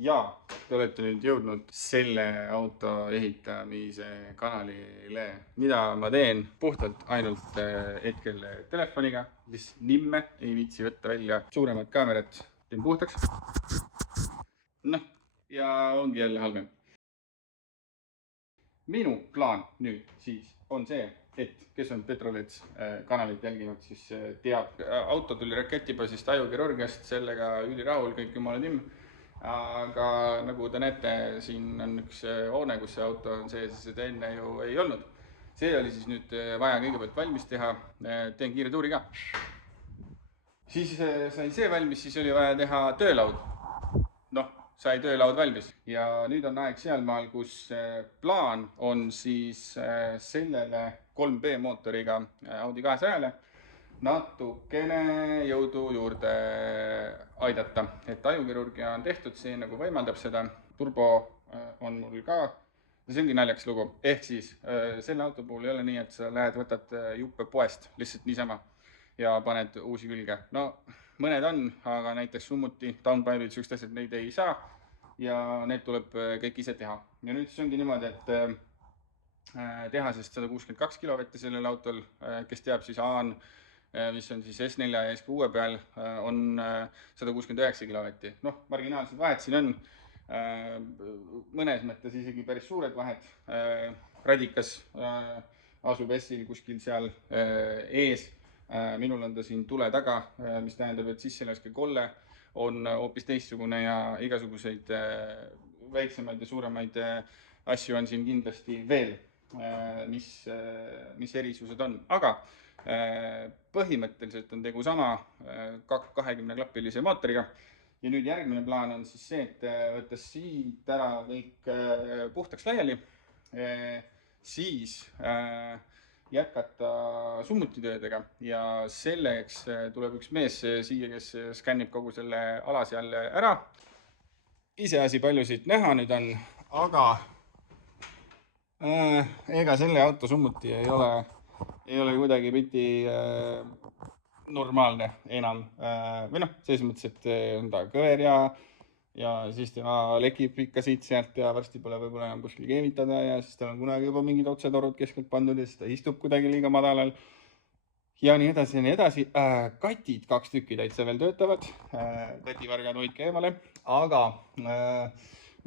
Ja te olete nüüd jõudnud selle auto ehitamise kanalile, mida ma teen puhtalt ainult hetkel telefoniga, lihtsalt nimme ei viitsi võtta välja suuremat kaamerat, teen puhtaks. Noh, ja ongi jälle halvem. Minu plaan nüüd siis on see, et kes on Petrolets kanalit jälginud, siis teab, auto tuli raketibaasist ajukirurgiast, sellega ülirahul, kõik jumala timm. Aga nagu te näete, siin on üks hoone, kus see auto on sees, seda enne ju ei olnud. See oli siis nüüd vaja kõigepealt valmis teha, teen kiire tuuri ka. Siis sai see valmis, siis oli vaja teha töölaud. Noh, sai töölaud valmis ja nüüd on aeg sealmaal, kus plaan on siis sellele 3B mootoriga Audi 200-le natukene jõudu juurde aidata, et ajukirurgia on tehtud, see nagu võimaldab seda, turbo on mul ka, see ongi naljakas lugu, ehk siis selle auto puhul ei ole nii, et sa lähed, võtad juppe poest lihtsalt niisama ja paned uusi külge. No mõned on, aga näiteks summuti, downpipe'id, sihukest asjad, neid ei saa ja need tuleb kõik ise teha. Ja nüüd siis ongi niimoodi, et tehasest 162 kilovatti sellel autol, kes teab, siis AAN, mis on siis S4 ja S6 peal, on 169 kilovatti. Noh, marginaalsed vahed siin on, mõnes mõttes isegi päris suured vahed. Radikas asub S-il kuskil seal ees. Minul on ta siin tule taga, mis tähendab, et sisselõskekolle on hoopis teistsugune ja igasuguseid väiksemaid ja suuremaid asju on siin kindlasti veel, mis erisused on. Aga põhimõtteliselt on tegu sama 20-klappilise mootoriga. Ja nüüd järgmine plaan on siis see, et võttes siit ära kõik puhtaks laiali, siis jätkata summutitöödega ja selleks tuleb üks mees siia, kes skännib kogu selle ala seal ära. Iseasi palju siit näha nüüd on, aga ega selle auto summuti ei ole kuidagi piti normaalne enam. Või noh, selles mõttes, et on ta kõver ja siis tema lekib ikka siit-sealt ja varsti pole võib-olla enam kuskil keevitada ja siis tal on kunagi juba mingid otsetorud keskelt pandud ja siis ta istub kuidagi liiga madalal. Ja nii edasi ja nii edasi. Katid 2 tükki täitsa veel töötavad. Kativargad hoidke eemale. Aga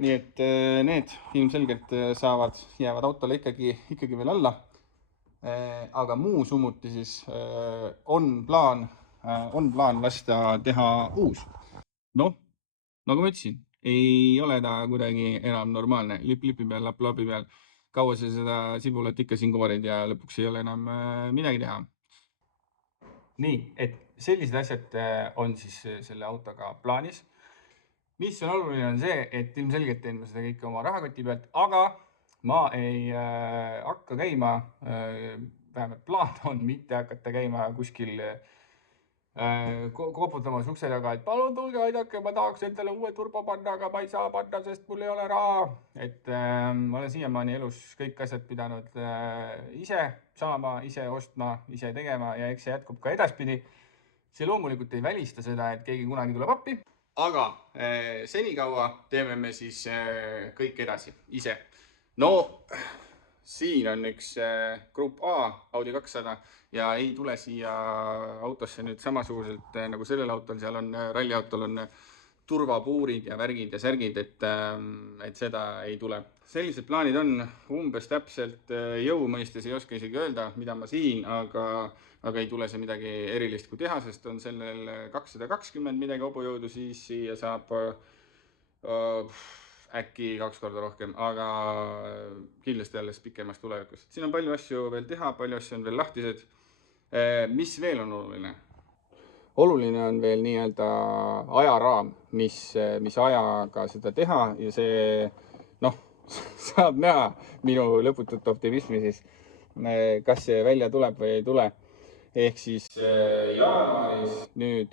nii et need ilmselgelt jäävad autole ikkagi veel alla. Aga muu summuti siis on plaan lasta teha uus. Noh, nagu ma ütlesin, ei ole ta kuidagi enam normaalne. Lipi peal, lapi peal. Kaua sa seda sibulat ikka siin koorid ja lõpuks ei ole enam midagi teha. Nii, et sellised asjad on siis selle autoga plaanis. Mis on oluline on see, et ilmselgelt teen ma seda kõike oma rahakoti pealt, aga ma ei hakka käima, vähemalt plaan on mitte hakata käima kuskil koputamas ukse taga, et palun tulge aidake, ma tahaks endale uue turbo panna, aga ma ei saa panna, sest mul ei ole raha. Et ma olen siiamaani elus kõik asjad pidanud ise saama, ise ostma, ise tegema ja eks see jätkub ka edaspidi. See loomulikult ei välista seda, et keegi kunagi tuleb appi. Aga senikaua teeme me siis kõik edasi ise. No, siin on üks Grupp A Audi 200 ja ei tule siia autosse nüüd samasuguselt nagu sellel autol, seal on ralliautol on turvapuurid ja värgid ja särgid, et seda ei tule. Sellised plaanid on umbes täpselt jõu mõistes, ei oska isegi öelda, mida ma siin, aga ei tule see midagi erilist kui teha, sest on sellel 220 midagi hobujõudu, siis siia saab äkki 2 korda rohkem, aga kindlasti alles pikemas tulevikus. Siin on palju asju veel teha, palju asju on veel lahtised. Mis veel on oluline? Oluline on veel nii-öelda ajaraam, mis ajaga seda teha ja see, noh, saab näha minu lõputut optimismi siis, kas see välja tuleb või ei tule. Ehk siis jaanuaris nüüd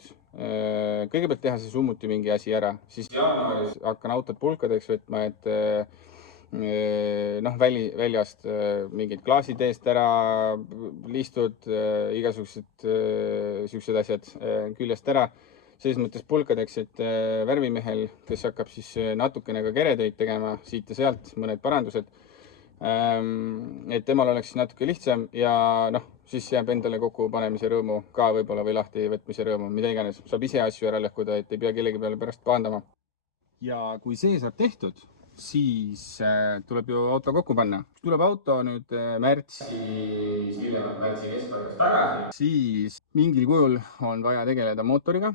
kõigepealt teha see summuti mingi asi ära, siis jaanuaris hakkan autot pulkadeks võtma, et noh, väljast mingid klaasid eest ära, listud, igasugused siuksed asjad küljest ära. selles mõttes pulkadeks, et värvimehel, kes hakkab siis natukene ka keretöid tegema siit ja sealt, mõned parandused, et temal oleks natuke lihtsam ja noh, siis jääb endale kokku panemise rõõmu ka võib-olla või lahti võtmise rõõmu, mida iganes. Saab ise asju ära lõhkuda, et ei pea kellegi peale pärast pahandama. Ja kui see saab tehtud, siis tuleb ju auto kokku panna. Tuleb auto nüüd märtsi keskpaigas tagasi, siis mingil kujul on vaja tegeleda mootoriga.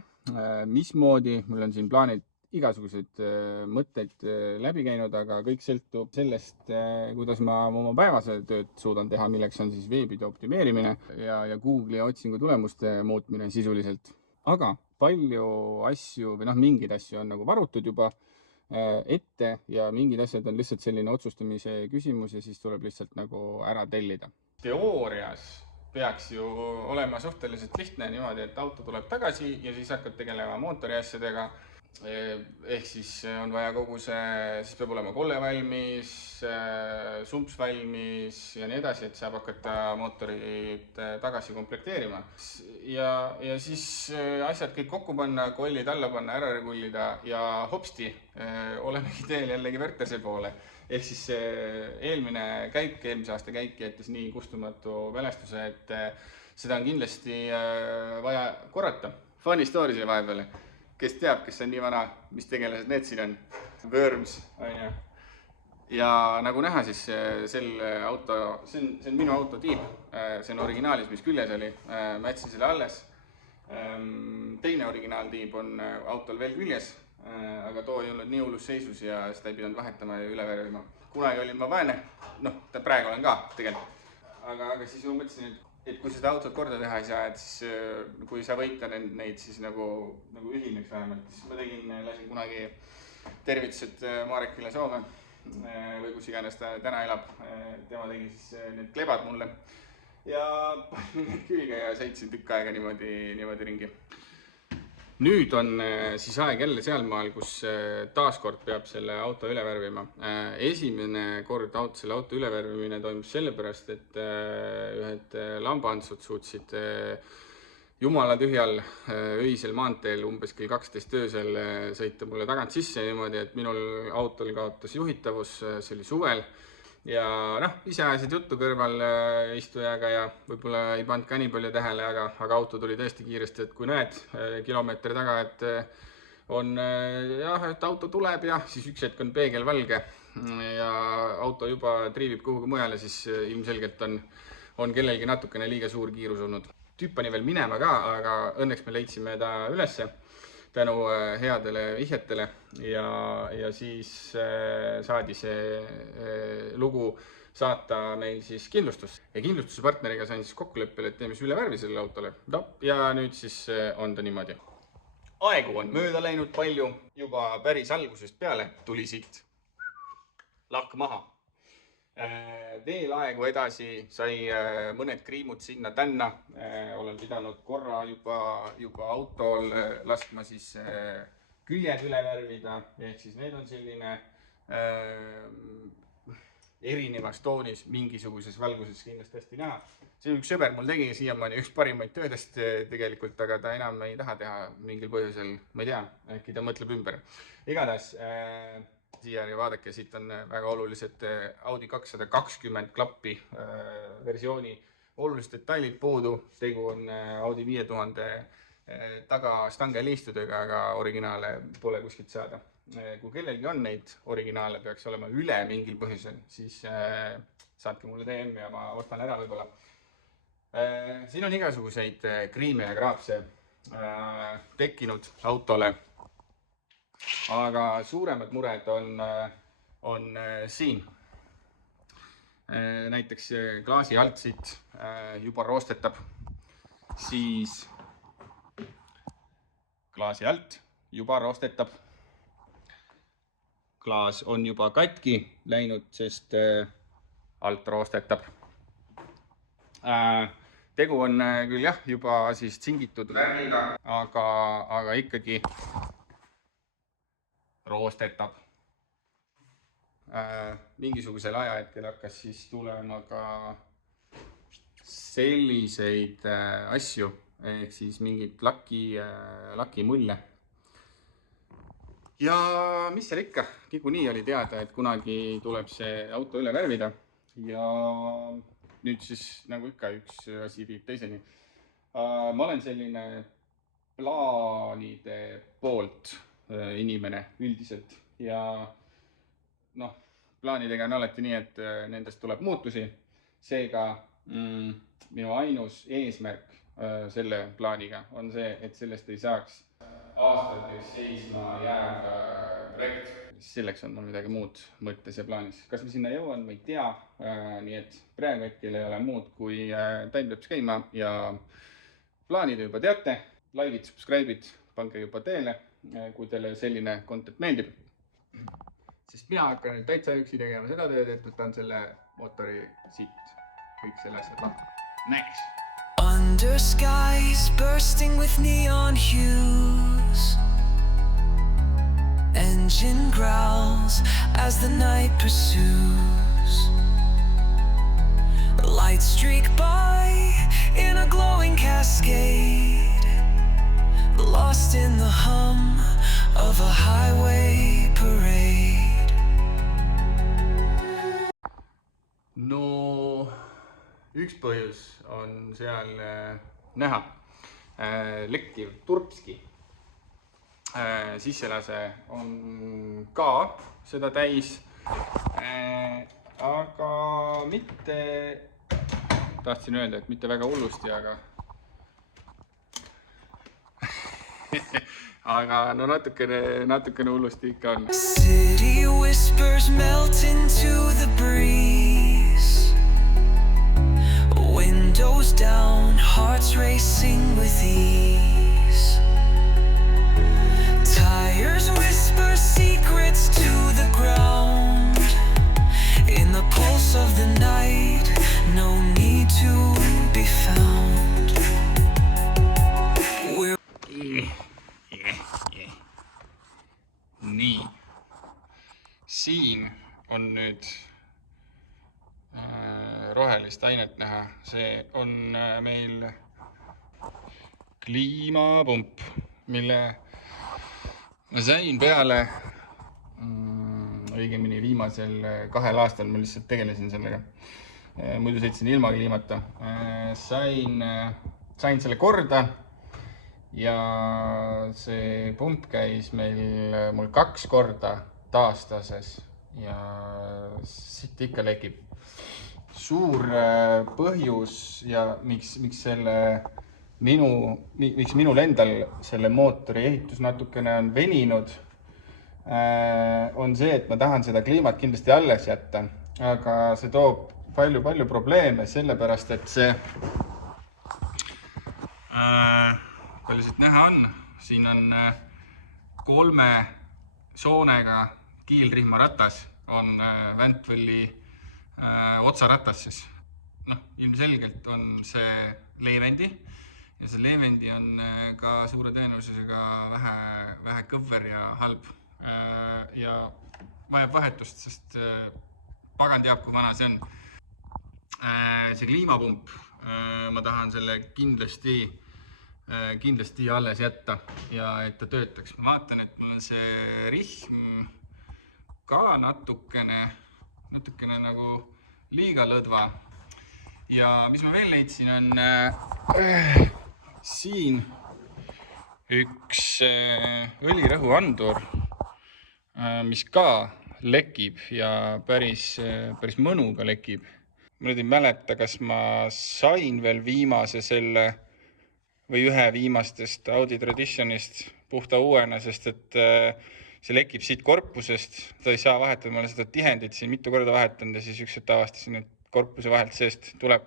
Mismoodi, mul on siin plaanid igasugused mõtted läbi käinud, aga kõik sõltub sellest, kuidas ma oma päevase tööd suudan teha, milleks on siis veebide optimeerimine ja Google'i otsingu tulemuste muutmine sisuliselt. Aga palju asju või noh, mingeid asju on nagu varutud juba ette ja mingid asjad on lihtsalt selline otsustamise küsimus ja siis tuleb lihtsalt nagu ära tellida. Teoorias peaks ju olema suhteliselt lihtne niimoodi, et auto tuleb tagasi ja siis hakkad tegelema mootori asjadega. Ehk siis on vaja kogu see, siis peab olema kolle valmis, sumps valmis ja nii edasi, et saab hakata mootorit tagasi komplekteerima. Ja siis asjad kõik kokku panna, kollid alla panna, ära regullida ja hopsti, olemegi teel jällegi Verterse poole. Ehk siis eelmise aasta käik jättis nii kustumatu mälestuse, et seda on kindlasti vaja korrata. Funny story siia vahepeale. Kes teab, kes on nii vana, mis tegelased need siin on? Worms, on ju. Ja nagu näha, siis selle auto, see on minu auto tiib. See on originaalis, mis küljes oli. Ma jätsin selle alles. Teine originaaltiib on autol veel küljes, aga too ei olnud nii hullus seisus ja seda ei pidanud vahetama ja üle värvima. Kunagi olin ma vaene, noh, praegu olen ka tegelikult. Aga siis ma mõtlesin, et kui seda autot korda teha ei saa, et siis kui sa võita neid siis nagu ühineks vähemalt, siis ma lasin kunagi tervitused Marekile Soome või kus iganes ta täna elab. Tema tegi siis need klebad mulle ja panin need külge ja sõitsin tükk aega niimoodi ringi. Nüüd on siis aeg jälle sealmaal, kus taaskord peab selle auto üle värvima. Esimene kord selle auto ülevärvimine toimus sellepärast, et ühed lambaantsud suutsid jumala tühjal öisel maanteel umbes kell 12 öösel sõita mulle tagant sisse niimoodi, et minul autol kaotas juhitavus, see oli suvel. Ja noh, ise ajasid juttu kõrval istujaga ja võib-olla ei pannud ka nii palju tähele, aga auto tuli tõesti kiiresti, et kui näed kilomeetri taga, et et auto tuleb ja siis üks hetk on peegel valge ja auto juba triivib kuhugi mujale, siis ilmselgelt on kellelgi natukene liiga suur kiirus olnud. Tüüp pani veel minema ka, aga õnneks me leidsime ta ülesse tänu headele vihjetele ja siis saadi see lugu saata meil siis kindlustus. Ja kindlustuspartneriga sain siis kokkuleppele, et teeme siis ülevärvi sellele autole. Ja nüüd siis on ta niimoodi. Aegu on mööda läinud palju, juba päris algusest peale tuli siit lahk maha. Veel aegu edasi sai mõned kriimud sinna tänna. Olen pidanud korra juba autol laskma siis küljed üle värvida. Ehk siis need on selline erinevas toonis, mingisuguses valguses kindlasti hästi näha. See üks sõber mul tegi siiamaani üks parimaid töödest tegelikult, aga ta enam ei taha teha mingil põhjusel. Ma ei tea, äkki ta mõtleb ümber. Igatahes siia ja vaadake, siit on väga olulised Audi 220 klappi versiooni olulised detailid puudu. Tegu on Audi 5000 taga stangeliistudega, aga originaale pole kuskilt saada. Kui kellelgi on neid originaale, peaks olema üle mingil põhjusel, siis saatke mulle DM ja ma ostan ära võib-olla. Siin on igasuguseid kriime ja kraapse tekkinud autole. Aga suuremad mured on siin. Näiteks klaasi alt siit juba roostetab, siis klaasi alt juba roostetab. Klaas on juba katki läinud, sest alt roostetab. Tegu on küll jah, juba siis tsingitud värviga, aga ikkagi roostetab. Mingisugusel ajahetkel hakkas siis tulema ka selliseid asju, ehk siis mingit laki mulle. Ja mis seal ikka, niikuinii oli teada, et kunagi tuleb see auto üle värvida ja nüüd siis nagu ikka üks asi viib teiseni. Ma olen selline plaanide poolt inimene üldiselt ja plaanidega on alati nii, et nendest tuleb muutusi. Seega minu ainus eesmärk selle plaaniga on see, et sellest ei saaks aastateks seisma jäänud projekt. Selleks on mul midagi muud mõttes ja plaanis. Kas me sinna jõuan, ma ei tea. Nii et praegu hetkel ei ole muud kui timelapse käima ja plaanid juba teate. Like'id, subscribe'id, pange juba teele, kui teile selline content meeldib. Sest mina hakkan nüüd täitsa üksi tegema seda tööd, et võtan selle mootori siit kõik selle asjad lahti. Nice! Under skies bursting with neon hues, engine growls as the night pursues. Lights streak by in a glowing cascade, lost in the hum of a highway parade. No, üks põhjus on seal näha. Lekkiv turpski. Sisselase on ka seda täis, aga mitte, tahtsin öelda, et mitte väga hullusti, aga no natukene hullusti ikka on. City whispers melt into the breeze, windows down, hearts racing with ease. Tires whisper secrets to the ground, in the pulse of the night, no need to be found. Nii, siin on nüüd rohelist ainet näha. See on meil kliimapump, mille ma sain peale, õigemini viimasel 2 aastal ma lihtsalt tegelesin sellega. Muidu sõitsin ilma kliimata. Sain selle korda ja see pump käis mul 2 korda taastases ja siit ikka lekib. Suur põhjus ja miks minul endal selle mootori ehitus natukene on veninud, on see, et ma tahan seda kliimat kindlasti alles jätta, aga see toob palju probleeme, sellepärast et see palju siit näha on. Siin on 3 soonega kiilrihmaratas, on Ventwelli otsaratas siis. Ilmselgelt on see leevendi ja see leevendi on ka suure tõenäosusega vähe kõver ja halb ja vajab vahetust, sest pagan teab, kui vana see on. See kliimapump, ma tahan selle kindlasti alles jätta ja et ta töötaks. Ma vaatan, et mul on see rihm ka natukene nagu liiga lõdva. Ja mis ma veel leidsin on siin üks õlirõhuandur, mis ka lekib ja päris mõnuga lekib. Ma nüüd ei mäleta, kas ma sain veel viimase selle või ühe viimastest Audi Traditionist puhta uuena, sest et see lekib siit korpusest. Ta ei saa vahetada, ma olen seda tihendit siin mitu korda vahetanud ja siis üks hetk avastasin, et korpuse vahelt seest tuleb.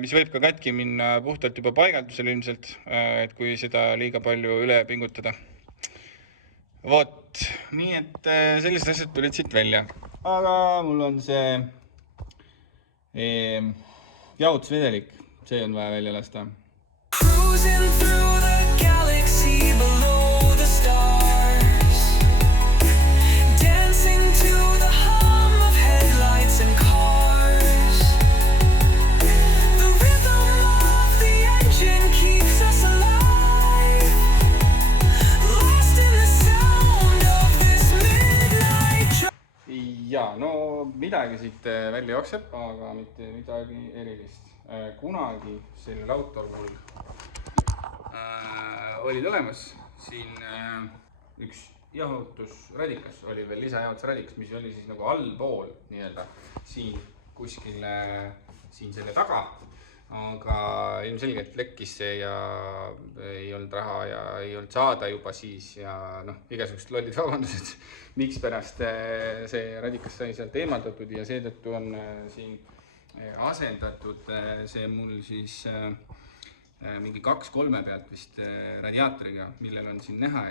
Mis võib ka katki minna puhtalt juba paigaldusel ilmselt, et kui seda liiga palju üle pingutada. Vot, nii et sellised asjad tulid siit välja. Aga mul on see jaotusvedelik, see on vaja välja lasta. Cruising through the galaxy below the stars, dancing to the hum of headlights and cars. The rhythm of the engine keeps ja no midagi siit välja jookseb, aga mitte midagi erilist. Kunagi sellel autol mul olid olemas siin üks jahutusradikas, oli veel lisajahutusradikas, mis oli siis nagu allpool nii-öelda siin kuskil siin selle taga, aga ilmselgelt lekkis see ja ei olnud raha ja ei olnud saada juba siis ja noh, igasugused lollid vabandused, miks pärast see radikas sai sealt eemaldatud ja seetõttu on siin asendatud see mul siis mingi 2-3 pealt vist radiaatoriga, millel on siin näha,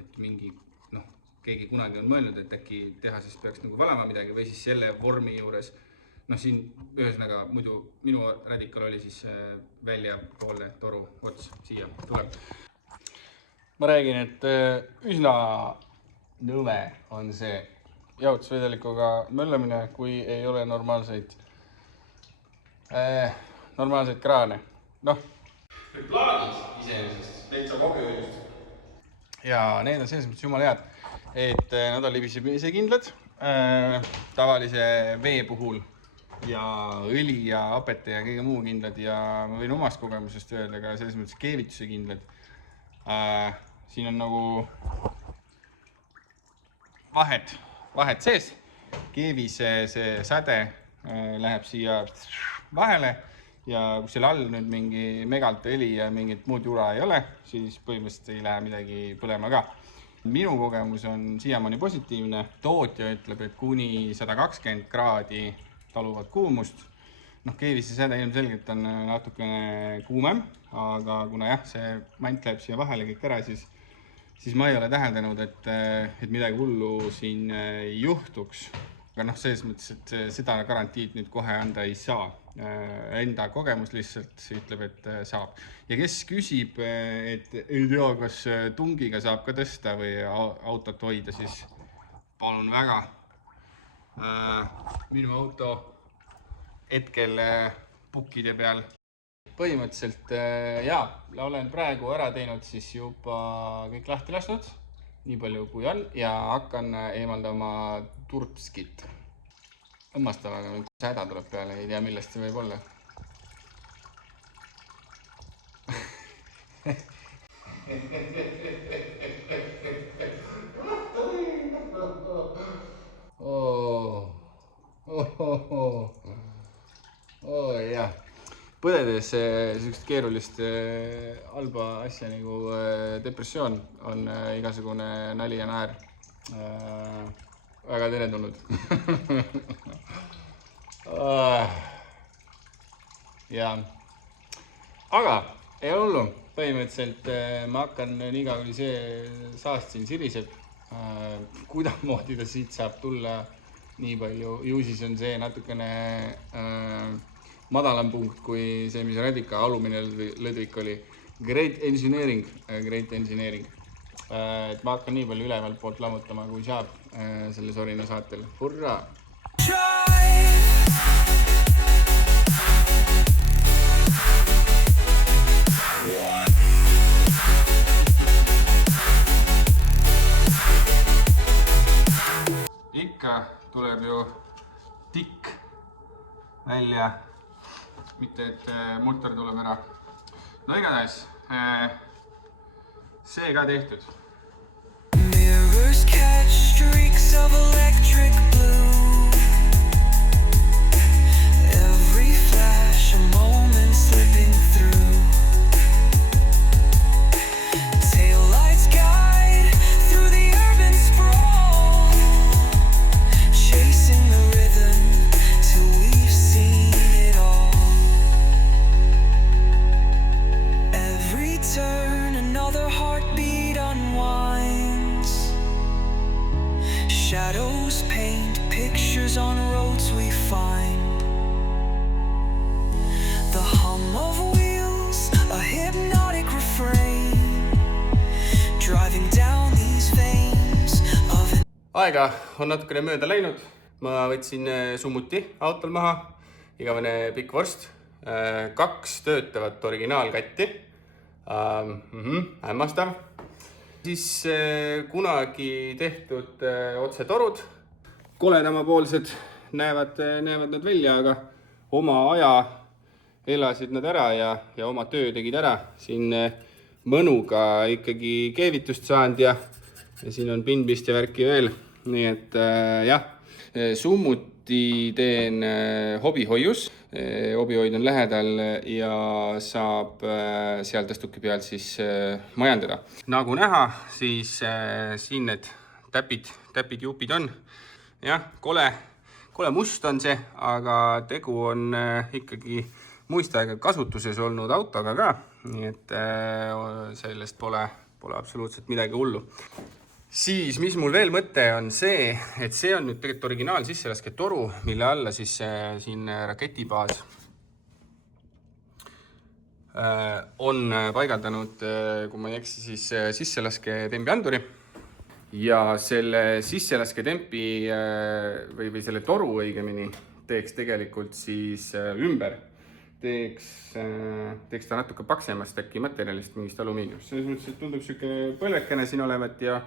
et mingi noh, keegi kunagi on mõelnud, et äkki tehases peaks nagu valama midagi või siis selle vormi juures. Noh, siin ühesõnaga muidu minu radikal oli siis väljapoolne toru ots siia tuleb. Ma räägin, et üsna nõme on see jahutusvedelikuga möllamine, kui ei ole normaalseid kraane. Noh, plaanid iseenesest, täitsa kobiööst. Ja need on selles mõttes jumala head, et nad on libise kindlad tavalise vee puhul. Ja õli ja hapete ja kõige muu kindlad ja ma võin omast kogemusest öelda ka selles mõttes keevituse kindlad. Siin on nagu vahed sees. Keevise see säde läheb siia vahele ja kui selle all nüüd mingi megalt õli ja mingit muud jura ei ole, siis põhimõtteliselt ei lähe midagi põlema ka. Minu kogemus on siiamaani positiivne. Tootja ütleb, et kuni 120 kraadi taluvad kuumust. Noh, keevise säde ilmselgelt on natukene kuumem, aga kuna jah, see mant läheb siia vahele kõik ära, siis ma ei ole täheldanud, et midagi hullu siin juhtuks. Aga noh, selles mõttes, et seda garantiid nüüd kohe anda ei saa. Enda kogemus lihtsalt ütleb, et saab. Ja kes küsib, et ei tea, kas tungiga saab ka tõsta või autot hoida, siis palun väga. Minu auto hetkel pukkide peal. Põhimõtteliselt jaa, olen praegu ära teinud siis juba kõik lahti lastud, nii palju kui on, ja hakkan eemaldama turtskit. Õmmastav, aga mingi häda tuleb peale, ei tea millest see võib olla. Jah. Põdedes sellist keerulist halba asja nagu depressioon on igasugune nali ja naer väga teretulnud. Ja. Aga ei ole hullu. Põhimõtteliselt ma hakkan nii kaua, kui see saast siin siriseb, kuidasmoodi ta siit saab tulla nii palju. Ju siis on see natukene madalam punkt kui see, mis radika alumine lõdvik oli. Great engineering. Et ma hakkan nii palju ülevalt poolt lammutama, kui saab selle Sorina saatel. Hurraa! Ikka tuleb ju tikk välja, mitte et mutter tuleb ära. No igatahes, see ka tehtud. Mirrors catch streaks of electric blue. Every flash a moment slipping through. Taillights guide through the urban sprawl, chasing the rhythm till we've seen it all. Every turn another heartbeat unwinds. Shadows paint pictures on roads we find. The hum of wheels, a hypnotic refrain, driving down these veins of an... Aega on natukene mööda läinud. Ma võtsin summuti autol maha, igavene pikk vorst, 2 töötavat originaalkatti. Hämmastav. Siis kunagi tehtud otsetorud koledamapoolsed näevad nad välja, aga oma aja elasid nad ära ja oma töö tegid ära. Siin mõnuga ikkagi keevitust saanud ja siin on pindmist ja värki veel. Nii et jah, summuti teen hobihoius. Hobihoid on lähedal ja saab seal tõstuki peal siis majandada. Nagu näha, siis siin need täpid jupid on. Jah, kole must on see, aga tegu on ikkagi muist aega kasutuses olnud autoga ka. Nii et sellest pole absoluutselt midagi hullu. Siis, mis mul veel mõte on see, et see on nüüd tegelikult originaal sisselaske toru, mille alla siis siin raketibaas on paigaldanud, kui ma ei eksi, siis sisselaske tembianduri. Ja selle sisselaske tempi või selle toru õigemini teeks tegelikult siis ümber. Teeks ta natuke paksemast äkki materjalist, mingist alumiiniumist. Selles mõttes, et tundub selline põlvekene siin olevat ja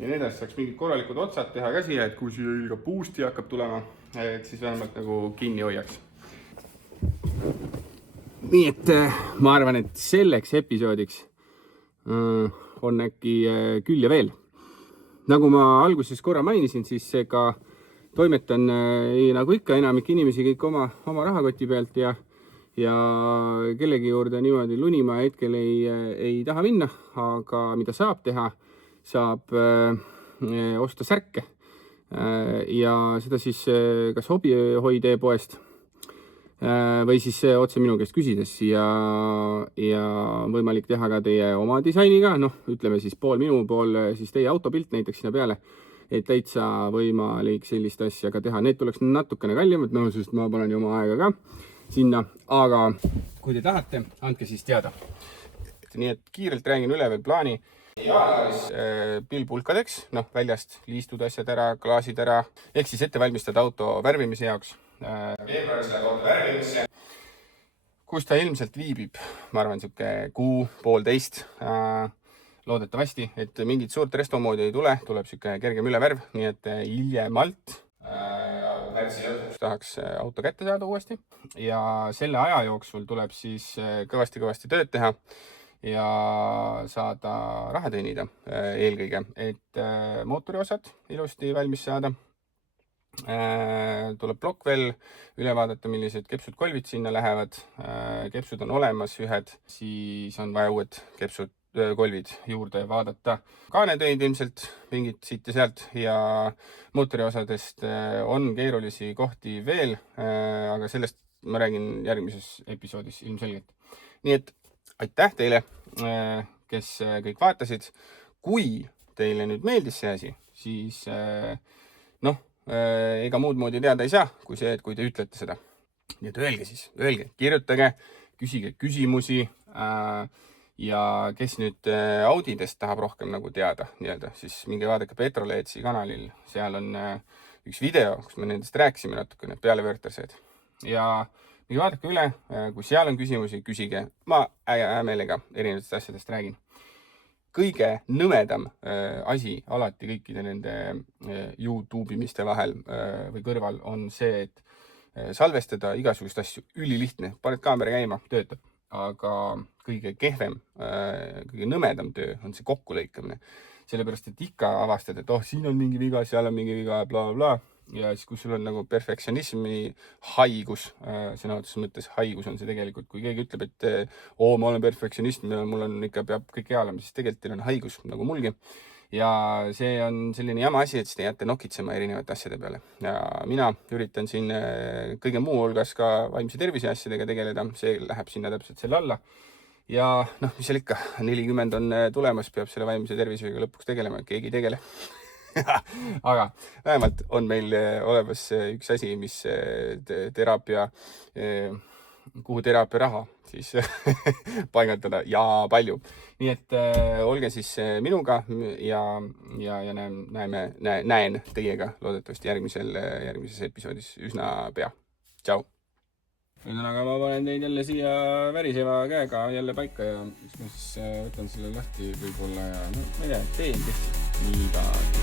nii edasi saaks mingid korralikud otsad teha ka siia, et kui siia ilga puusti hakkab tulema, et siis vähemalt nagu kinni hoiaks. Nii et ma arvan, et selleks episoodiks on äkki küll ja veel. Nagu ma alguses korra mainisin, siis ka toimetan nagu ikka enamik inimesi kõik oma rahakoti pealt ja kellegi juurde niimoodi lunima hetkel ei taha minna, aga mida saab teha, saab osta särke ja seda siis kas hobihoid e-poest või siis otse minu käest küsides ja võimalik teha ka teie oma disainiga, ütleme siis pool minu, pool siis teie autopilt näiteks sinna peale, et täitsa võimalik sellist asja ka teha. Need tuleks natukene kallimad, sest ma panen ju oma aega ka sinna, aga kui te tahate, andke siis teada. Nii et kiirelt räägin üle veel plaani. Jaanuaris pillpulkadeks, väljast liistud asjad ära, klaasid ära, ehk siis ette valmistada auto värvimise jaoks. Veebruaris läheb auto värvimisse, kus ta ilmselt viibib, ma arvan, kuu-poolteist loodetavasti, et mingit suurt restomoodi ei tule, tuleb kergem ülevärv, nii et hiljemalt märtsi lõpuks tahaks auto kätte saada uuesti ja selle aja jooksul tuleb siis kõvasti tööd teha ja saada raha teenida eelkõige, et mootoriosad ilusti valmis saada. Tuleb plokk veel üle vaadata, millised kepsud kolvid sinna lähevad. Kepsud on olemas ühed, siis on vaja uued kepsud kolvid juurde vaadata. Kaanetöid ilmselt mingid siit ja sealt ja mootoriosadest on keerulisi kohti veel, aga sellest ma räägin järgmises episoodis ilmselgelt. Nii et aitäh teile, kes kõik vaatasid. Kui teile nüüd meeldis see asi, siis ega muud moodi teada ei saa, kui see, et kui te ütlete seda. Nii et öelge, kirjutage, küsige küsimusi ja kes nüüd Audidest tahab rohkem nagu teada, siis minge vaadake Petroletsi kanalil. Seal on üks video, kus me nendest rääkisime natukene peale Wörtersed ja vaadake üle, kui seal on küsimusi, küsige. Ma hea meelega erinevatest asjadest räägin. Kõige nõmedam asi alati kõikide nende YouTube'imiste vahel või kõrval on see, et salvestada igasugust asju ülilihtne. Paned kaamera käima, töötab. Aga kõige kehvem, kõige nõmedam töö on see kokkulõikamine. Sellepärast, et ikka avastad, et siin on mingi viga, seal on mingi viga, bla, bla. Ja siis, kui sul on nagu perfektsionismi haigus, sõna otseses mõttes haigus on see tegelikult, kui keegi ütleb, et ma olen perfektsionist, mul on ikka peab kõik hea olema, siis tegelikult teil on haigus, nagu mulgi. Ja see on selline jama asi, et te jääte nokitsema erinevate asjade peale. Ja mina üritan siin kõige muu hulgas ka vaimse tervise asjadega tegeleda, see läheb sinna täpselt selle alla. Ja mis seal ikka, 40 on tulemas, peab selle vaimse tervisega lõpuks tegelema, keegi ei tegele. Aga vähemalt on meil olemas üks asi, mis teraapia, kuhu teraapia raha siis paigaldada ja palju. Nii et olge siis minuga ja näen teiega loodetavasti järgmises episoodis üsna pea. Tšau! Ühesõnaga ma panen teid jälle siia väriseva käega jälle paika ja ma siis võtan selle lahti võib-olla ja ma ei tea, teen lihtsalt midagi.